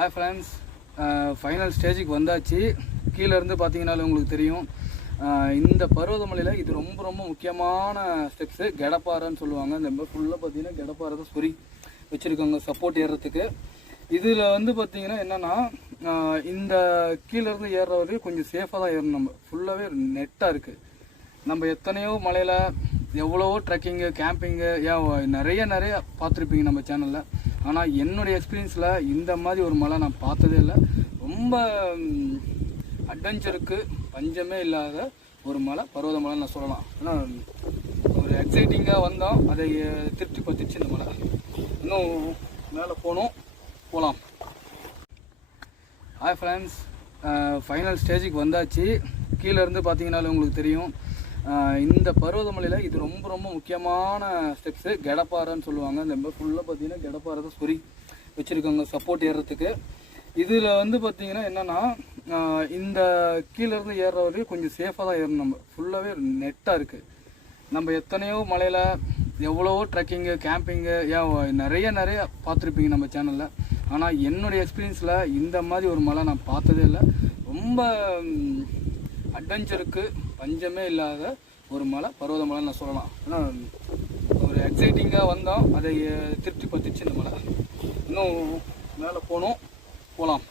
Hi friends, final ஸ்டேஜுக்கு வந்தாச்சு. கீழே இருந்து பார்த்தீங்கன்னாலும் உங்களுக்கு தெரியும். இந்த பருவதமலையில் இது ரொம்ப ரொம்ப முக்கியமான ஸ்டெப்ஸு. கெடப்பாறைன்னு சொல்லுவாங்க. இந்த ஃபுல்லாக பார்த்தீங்கன்னா கெடப்பாறை தான் சொறி வச்சுருக்காங்க சப்போர்ட் ஏறுறதுக்கு. இதில் வந்து பார்த்திங்கன்னா என்னென்னா, இந்த கீழேருந்து ஏறுற வரையும் கொஞ்சம் சேஃபாக தான் ஏறணும். நம்ம ஃபுல்லாகவே நெட்டாக இருக்குது. நம்ம எத்தனையோ மலையில் எவ்வளவோ ட்ரெக்கிங்கு, கேம்பிங்கு, நிறைய பார்த்துருப்பீங்க நம்ம சேனலில். ஆனால் என்னுடைய எக்ஸ்பீரியன்ஸில் இந்த மாதிரி ஒரு மலை நான் பார்த்ததே இல்லை. ரொம்ப அட்வென்ச்சருக்கு பஞ்சமே இல்லாத ஒரு மலை, பருவதமலைன்னு நான் சொல்லலாம். ஆனால் ஒரு எக்ஸைட்டிங்காக வந்தோம், அதை திருப்தி பற்றிச்சு இந்த மலை. இன்னும் மேலே போகலாம். ஹாய் ஃப்ரெண்ட்ஸ், ஃபைனல் ஸ்டேஜுக்கு வந்தாச்சு. கீழே இருந்து பார்த்தீங்கன்னாலும் உங்களுக்கு தெரியும். இந்த பருவதமலையில் இது ரொம்ப ரொம்ப முக்கியமான ஸ்டெப்ஸு. கெடப்பாறைன்னு சொல்லுவாங்க. இந்த ஃபுல்லாக பார்த்தீங்கன்னா கெடப்பாறை தான் சொறி வச்சுருக்காங்க சப்போர்ட் ஏறுறதுக்கு. இதில் வந்து பார்த்திங்கன்னா என்னென்னா, இந்த கீழேருந்து ஏறுற வரையும் கொஞ்சம் சேஃபாக தான் ஏறணும். நம்ம ஃபுல்லாகவே நெட்டாக இருக்குது. நம்ம எத்தனையோ மலையில் எவ்வளவோ ட்ரெக்கிங்கு, கேம்பிங்கு, நிறைய பார்த்துருப்பீங்க நம்ம சேனலில். ஆனால் என்னுடைய எக்ஸ்பீரியன்ஸில் இந்த மாதிரி ஒரு மலை நான் பார்த்ததே இல்லை. ரொம்ப அட்வென்ச்சருக்கு பஞ்சமே இல்லாத ஒரு மலை, பருவதமலைன்னு நான் சொல்லலாம். ஆனால் ஒரு எக்ஸைட்டிங்காக வந்தோம், அதை திருப்தி பற்றிச்சு இந்த மலை. இன்னும் மேலே போகலாம்.